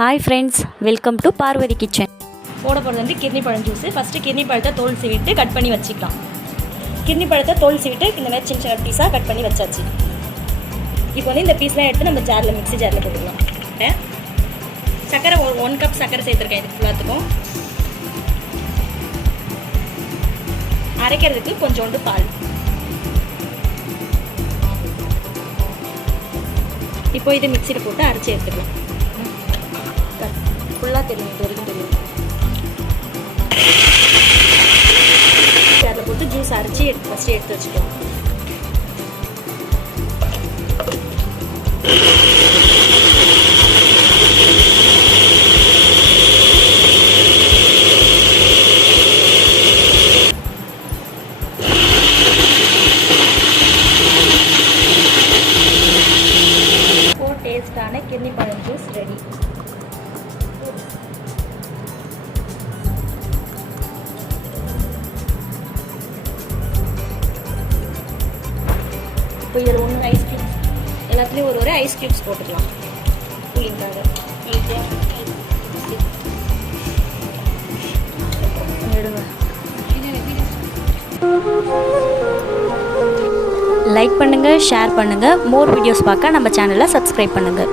Hi friends, welcome to Parvathi kitchen. போட போகிறது வந்து கிர்னி பழம் ஜூஸு. ஃபஸ்ட்டு கிர்னி பழத்தை தோல் சீவிட்டு கட் பண்ணி வச்சுக்கலாம். கிர்னி பழத்தை தோல் சீவிட்டு இந்த மாதிரி சின்ன சின்ன பீஸாக கட் பண்ணி வச்சாச்சு. இப்போ வந்து இந்த பீஸ்லாம் எடுத்து நம்ம ஜாரில் மிக்ஸி ஜாரில் போட்டுக்கலாம். சர்க்கரை 1 கப் சர்க்கரை சேர்த்துருக்கேன். இது ஃபுல்லாத்துக்கும் அரைக்கிறதுக்கு கொஞ்சோண்டு பால். இப்போ இதை மிக்சியில் போட்டு அரைச்சி எடுத்துக்கலாம். ஃபுல்லாக தெரியும், இது வரைக்கும் தெரியும். அதில் போட்டு ஜூஸ் அரைச்சி ஃபஸ்ட்டு எடுத்து வச்சுக்கலாம். டேஸ்டான கிர்னி பழம் ஜூஸ் ரெடி. இப்போ இதில் ஒன்று ஐஸ் க்யூப்ஸ், எல்லாத்துலேயும் ஒரு ஐஸ் க்யூப்ஸ் போட்டுக்கலாம் கூலிங்காக. லைக் பண்ணுங்கள், ஷேர் பண்ணுங்கள். மோர் வீடியோஸ் பார்க்க நம்ம சேனலை சப்ஸ்கிரைப் பண்ணுங்கள்.